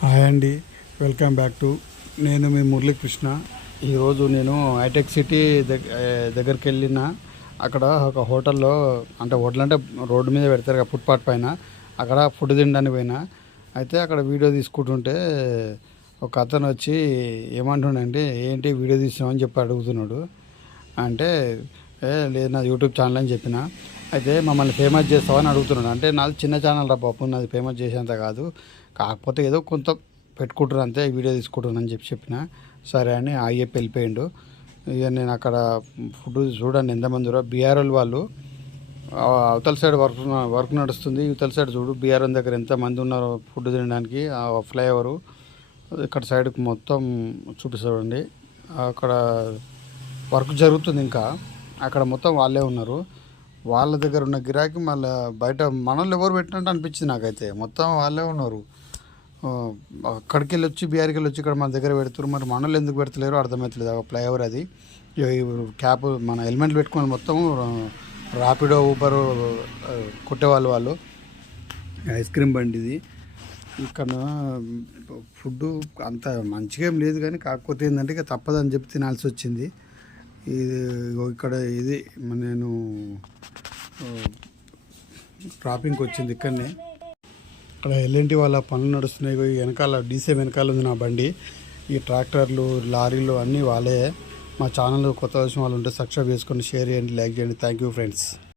Hi అండి, welcome back to నేను మీ మురళీకృష్ణ. ఈరోజు నేను హైటెక్ సిటీ దగ్గరికి వెళ్ళిన అక్కడ ఒక హోటల్లో, అంటే హోటల్ అంటే రోడ్డు మీద పెడతారు కదా ఫుట్పాత్ పైన, అక్కడ ఫుడ్ తినడానికి పోయినా. అయితే అక్కడ వీడియో తీసుకుంటుంటే ఒక అతను వచ్చి ఏమంటుండంటే, ఏంటి వీడియో తీసినావు అని చెప్పి అడుగుతున్నాడు. అంటే లేదు నాది యూట్యూబ్ ఛానల్ అని చెప్పిన. అయితే మమ్మల్ని ఫేమస్ చేస్తావని అడుగుతున్నాడు. అంటే నాది చిన్న ఛానల్ రా పాపం, నాది ఫేమస్ చేసేంత కాదు, కాకపోతే ఏదో కొంత పెట్టుకుంటున్నా అంతే, వీడియో తీసుకుంటున్నా అని చెప్పిన. సరే అని చెప్పి వెళ్ళిపోయిండు. ఇక నేను అక్కడ ఫుడ్ చూడండి ఎంతమంది బీఆర్ఎల్ వాళ్ళు, అవతల సైడ్ వర్క్ నడుస్తుంది, ఇవతల సైడ్ చూడు బీఆర్ఎల్ దగ్గర ఎంతమంది ఉన్నారు ఫుడ్ తినడానికి. ఆ ఫ్లైఓవరు ఇక్కడ సైడ్కి మొత్తం చూపిస్తాడండి. అక్కడ వర్క్ జరుగుతుంది, ఇంకా అక్కడ మొత్తం వాళ్ళే ఉన్నారు. వాళ్ళ దగ్గర ఉన్న గిరాకీ మళ్ళీ బయట మనల్ని ఎవరు పెట్టినట్టు అనిపించింది నాకైతే. మొత్తం వాళ్ళే ఉన్నారు. అక్కడికి వెళ్ళి వచ్చి బీఆర్కి వెళ్ళి వచ్చి ఇక్కడ మన దగ్గర పెడుతున్నారు. మరి మనల్ని ఎందుకు పెడతలేరు అర్థమవుతలేదు. ఒక ఫ్లైఓవర్ అది, క్యాప్ మన హెల్మెట్లు పెట్టుకుని మొత్తం ర్యాపిడో ఊబర్ కొట్టేవాళ్ళు వాళ్ళు. ఐస్ క్రీమ్ బండి ఇది. ఇక్కడ ఫుడ్ అంత మంచిగా ఏం లేదు, కానీ కాకపోతే ఏంటంటే ఇక తప్పదని చెప్పి తినాల్సి వచ్చింది. ఇది ఇక్కడ ఇది నేను ట్రాపింగ్కి వచ్చింది ఇక్కడనే. ఇక్కడ ఎల్ఎన్టీ వాళ్ళ పనులు నడుస్తున్నాయి. వెనకాల డీసీ వెనకాల ఉంది నా బండి. ఈ ట్రాక్టర్లు లారీలు అన్నీ వాళ్ళే. మా ఛానల్ కొత్త వచ్చిన వాళ్ళు ఉంటే సబ్స్క్రైబ్ చేసుకొని షేర్ చేయండి, లైక్ చేయండి. Thank you friends.